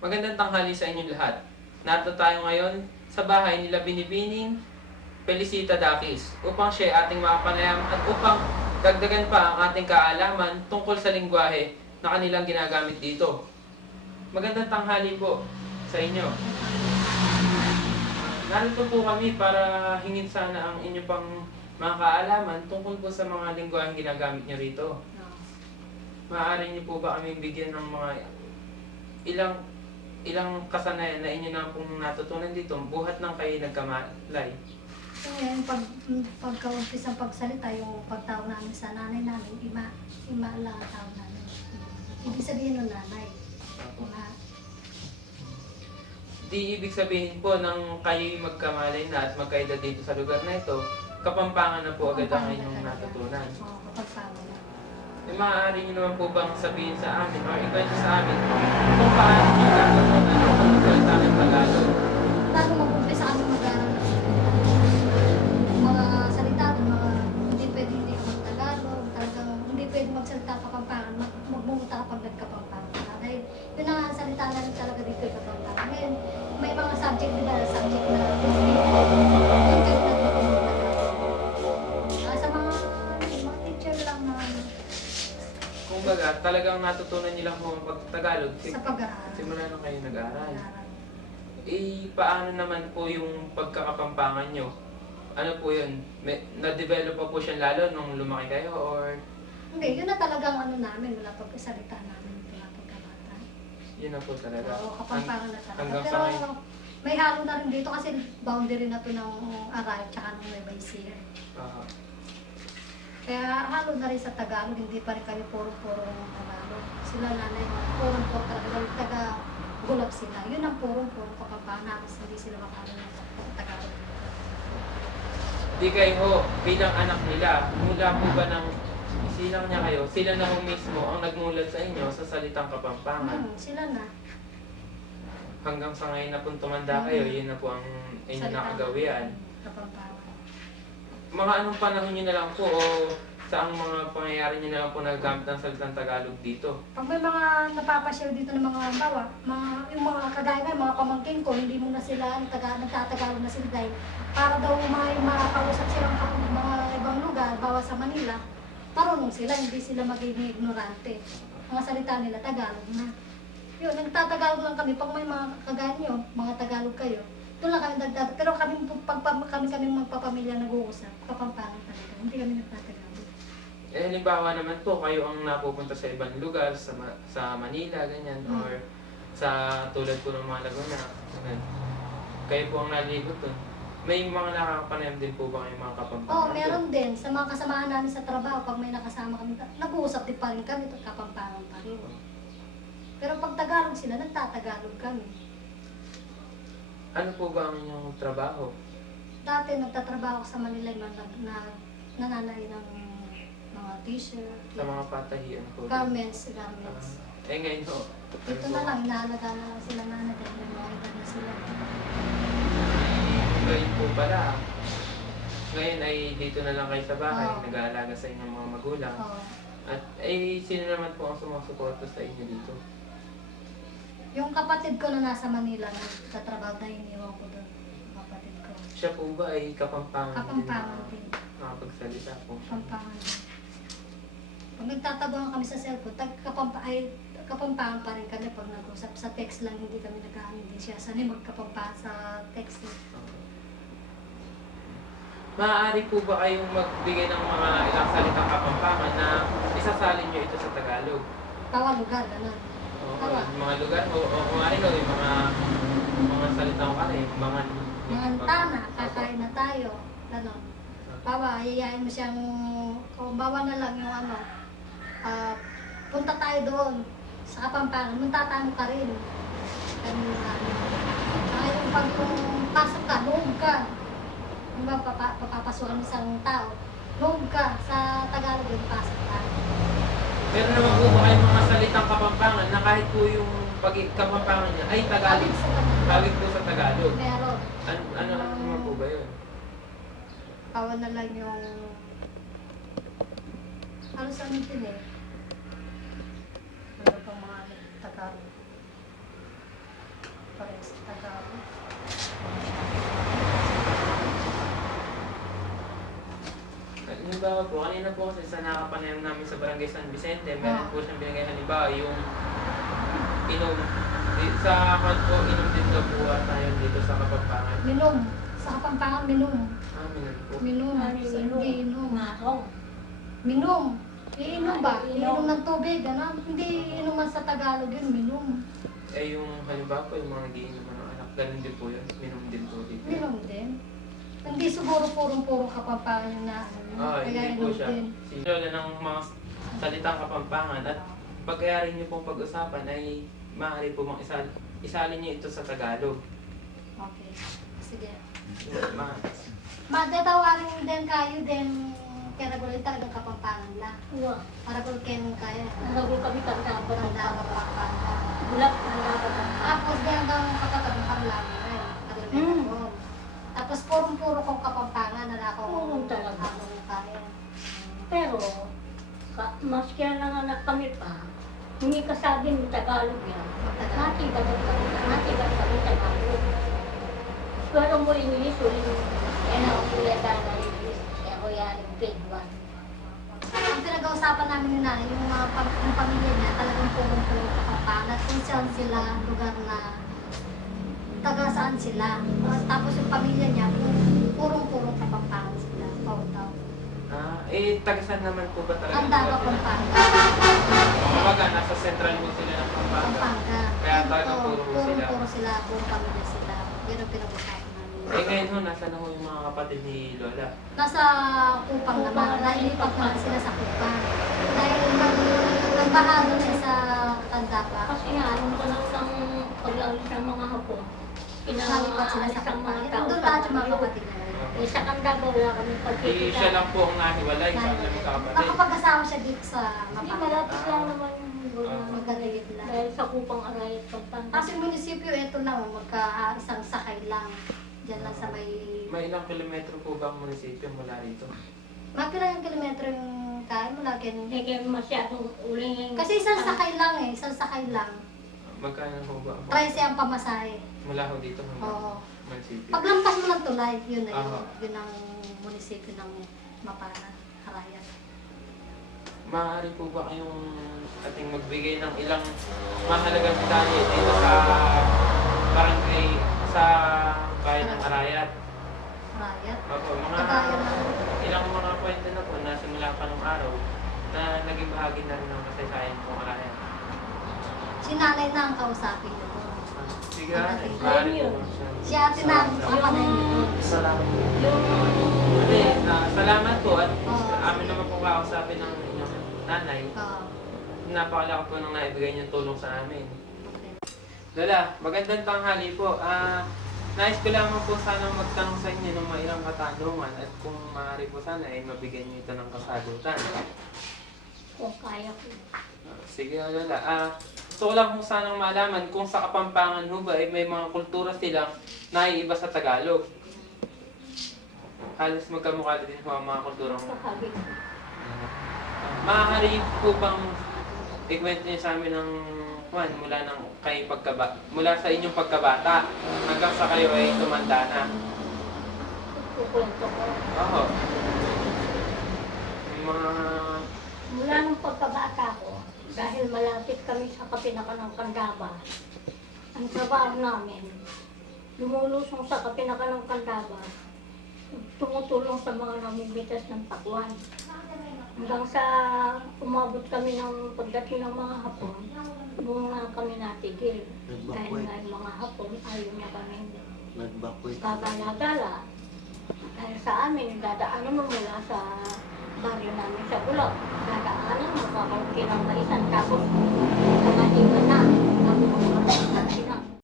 Magandang tanghali sa inyong lahat. Narito tayo ngayon sa bahay nila Binibining Felicita Dakis upang siya ay ating makapanayam at upang dagdagan pa ang ating kaalaman tungkol sa lingwahe na kanilang ginagamit dito. Magandang tanghali po sa inyo. Narito po kami para hingin sana ang inyo pang mga kaalaman tungkol po sa mga lingwaheng ginagamit niyo rito. Maaari niyo po ba kami bigyan ng mga ilang kasanayan na inyo na pong natutunan dito buhat nang kayo nagkamalay? So ngayon, pagka-umpisa pagsalita, yung pagtawag namin sa nanay namin, ima lang ang tawag namin. Ibig sabihin ng nanay. Ima. Di ibig sabihin po nang kayo'y magkamalay na at magkaedad dito sa lugar na ito, Kapampangan na po agad ang inyong natutunan. Oo, Kapampangan na. Maaari nyo naman po bang sabihin sa amin o ikwento sa amin kung paano nyo natutunan ang pagsalita ng Tagalog? Bago mag-umpisa kami mag-aaral ng mga salita, mga hindi pwede hindi ka mag-Tagalog, talagang hindi pwede magsalita Kapampangan, magmumuta kapag nagkapampangan. Dahil yun ang salita namin talaga dito yung Kapampangan. Ngayon, may mga subject, di ba, subject na yun kayo kumbaga, talagang natutunan nilang kung pag-Tagalog sa pag-aaral. Simula nung kayo nag-aaral. Paano naman po yung pagkakapampangan nyo? Ano po yun? Na-develop pa po siya lalo nung lumaki kayo or? Hindi, yun na talagang ano namin, wala pagkasalita namin mula pagkabata. Yun na po talaga. Oo, Kapampangan na talaga. Hanggang Pero sa ngayon. may halo na rin dito kasi boundary na to ng Aray tsaka ng Nueva Ecija. Kaya halo na rin sa Tagalog, hindi pa rin kami puro-puro ng Tagalog. Sila nanay, puro-puro talaga, taga-gulap sila. Yun ang puro-puro Kapampangan, hindi sila makalo ng Tagalog. Di kayo bilang anak nila, mula po ba ng isilang niya kayo, sila na ho mismo ang nagmulat sa inyo sa salitang Kapampangan? Sila na. Hanggang sa ngayon na kung tumanda kayo, yun na po ang inyong nakagawian. Kapampangan. Mga anong panahon nyo na lang po o saang mga pangyayari nyo na lang po nagagamit ng salitang Tagalog dito? Pag may mga napapasyal dito ng mga bawa, yung mga kagaya nga, mga pamangkin ko, hindi mo na sila nagtatagalog na sila dahil para daw may makakausap silang mga ibang lugar, bawa sa Manila, marunong sila, hindi sila magiging ignorante. Mga salita nila, Tagalog na. Yun, nagtatagalog lang kami. Pag may mga kagaya nyo, mga Tagalog kayo, doon lang kami nagtatagalog. Pero kami magpapamilya nag-uusap, Kapampangan talaga. Hindi kami nagtatagalog. Halimbawa naman po, kayo ang napupunta sa ibang lugar, sa Manila, ganyan, or sa tulad po ng mga Laguna. Kayo po ang nalilibot doon. May mga nakakapanayam din po ba kayong mga Kapampangan? Oo, meron din. Sa mga kasamahan namin sa trabaho, pag may nakasama kami, nag-uusap din pa rin kami, Kapampangan pa rin. Pero pag Tagalog sila, nagtatagalog kami. Ano po ba ang inyong trabaho? Dati nagtatrabaho sa Manila, nananay ng mga t-shirt, Sa mga patahian po? garments. Ngayon ho? Ito na lang, inaalaga na lang sila nanay, may mga iba na sila. Ngayon po pala, ngayon ay dito na lang kayo sa bahay, Oo. nag-aalaga sa inyong mga magulang. Oo. At sino naman po ang sumusuporta sa inyo dito? Yung kapatid ko na nasa Manila, nagtatrabaho na iniwan ko doon. Kapatid ko. Siya po ba ay Kapampangan Kapampangan din. Nakapagsalita po siya? Kapampangan din. Pag nagtatabangan kami sa cellphone, Kapampangan pa rin kami pag nag-usap. Sa text lang, hindi kami hindi siya sanay magkapampangan sa text. Maaari po ba kayong magbigay ng mga ilang salitang Kapampangan na isasalin nyo ito sa Tagalog? Tawa lugar, gano'n. Yung mga lugar, o kung ano, yung mga salitang kare, mga Tana, kakain na tayo. Gano'n. Bawa, ayayain mo siyang, kung bawa na lang yung punta tayo doon sa Kapampangan, magtatanong ka rin. Ganun na. Yung pag pasok ka, loob ka. Yung ba, papapasukan mo isang tao, loob ka. Sa Tagalog yung pasok ka. Meron naman po ba kayong mga salitang Kapampangan na kahit po yung Kapampangan niya ay Tagalog? Tawag po sa Tagalog? Meron. Ano naman po ba yun? Bawa na lang yung halos ano din eh. Ano pang mga Tagalog? pares sa Tagalog. Halimbawa po, kanina po kasi sa nakapanayam namin sa Barangay San Vicente, meron po siyang binigay halimbawa yung inom. Sa akin po, inom din daw po tayo dito sa Kapampangan. Minom. Sa Kapampangan, minom. Minom po. Minom. Ano Sa yung hindi inom. Marong. Minom. Iinom ba? Iinom. Iinom ng tubig, ano? Hindi inuman sa Tagalog yun, minom. Eh yung halimbawa po, yung mga nagiinom ng anak, ganun din po yun. Minom din po dito. Minom din. Hindi siguro purong-puro Kapampangan yung na ano. Hindi Kaya po inom siya. din. Lola ng mga salitang Kapampangan at pagkayari niyo pong pag-usapan ay maaari po bang isalin niyo ito sa Tagalog. Okay. Sige. Ma Madatawarin din kayo din kaya nagulay talagang Kapampangan na. Wah, Para kung kayo kaya. nalago kami kanta pa ng Tanda dapat. Kapampangan. Bulak ng dapat. Tapos din hanggang katatagpang lang rin. Hmm. Tapos purong-puro kong Kapampangan na ako. Purong talaga. Ako kaya. Pero, maski ang nanganak kami pa, hindi kasabi ng Tagalog yan. Natibat kami Tagalog. Pero mo English, ulit yan ako ulit na English. Kaya ako yan, grade 1. Ang pinag-uusapan namin ni Nanay, yung mga yung pamilya niya, talagang purong-puro Kapampangan. At kung saan sila, lugar na taga saan sila. Tapos yung pamilya niya, purong-puro Kapampangan sila. Total. taga saan naman po ba talaga? Ang Davao, Pampanga. Kumbaga, nasa central mo sila ng Pampanga. Pampanga. Kaya talagang puro sila. Puro sila, buong pamilya sila. Yun ang pinag-usapan namin. Eh ngayon ho, nasa na ho yung mga kapatid ni Lola? Nasa Kupang naman, nailipat naman sila sa Kupang. Dahil nagbahalo siya sa Tandapa. Kasi nga, nung panahon ng pag-alis ng mga hapon, Nalipat sila sa pinaalis ang Kupang. mga tao Doon sa lahat yung mga Manila. kapatid niya. Eh, sa Candaba, wala kami Di pagkikita. siya lang po ang nahiwalay sa kanyang magkakapatid. Nakapag-asawa siya dito sa Hindi, Mapanga. malapit lang naman yung Magkaliit lang. dahil sa Kupang Aray at Pampanga. Kasi yung munisipyo, ito lang, isang sakay lang. Diyan lang sa may... May ilang kilometro po ba ang munisipyo mula rito? Mapila yung kilometro yung kaya mo lagi. Hindi kayo masyadong uling. Kasi isang sakay lang eh, isang sakay lang. Magkano ho ba? 13 ang pamasahe. Mula ho dito hanggang Oo. munisipyo? Paglampas mo ng tulay, yun na yun. Aha. Yun ang munisipyo ng Mapana, Harayan. Maaari po ba kayong ating magbigay ng ilang mahalagang detalye dito sa barangay, sa bayan ng Arayat? Harayan? Opo, mga Kagaya ng... ilang mga kwento na po na simula pa nung araw na naging bahagi na rin ng kasaysayan po Arayat. Si nanay na ang kausapin nito. Sige, maaari po siya. Si ate na ang kapanay nito. Salamat po. Yung Hindi, salamat po at Oo. amin naman po kausapin ng inyong nanay. Oo. Napakalaki po nang naibigay niyong tulong sa amin. Okay. Lola, magandang tanghali po. Nais ko lamang po sana magtanong sa inyo ng mga ilang katanungan at kung maaari po sana ay mabigyan niyo ito ng kasagutan. kung kaya ko. Sige Lola. Gusto ko lang kung sanang malaman kung sa Kapampangan ho ba ay may mga kultura silang naiiba sa Tagalog. Halos magkamukha din ho ang mga kulturang Sabi ko. maaari po bang ikwento niyo sa amin ng mula sa inyong pagkabata hanggang sa kayo ay tumanda na. Kukwento ko. Oo. Mga Mula nung pagkabata ko, dahil malapit kami sa kapinakan ng Candaba, ang trabaho namin, lumulusong sa kapinakan ng Candaba, tumutulong sa mga namimitas ng pakwan. Hanggang sa umabot kami ng pagdating ng mga hapon, doon nga kami natigil. Dahil nga yung mga hapon, ayaw niya kami gagala-gala. Dahil sa amin, dadaanan mo mula sa baryo namin sa Bulak. Dadaanan mo, kakalaki ng maisan, tapos kamaliman na.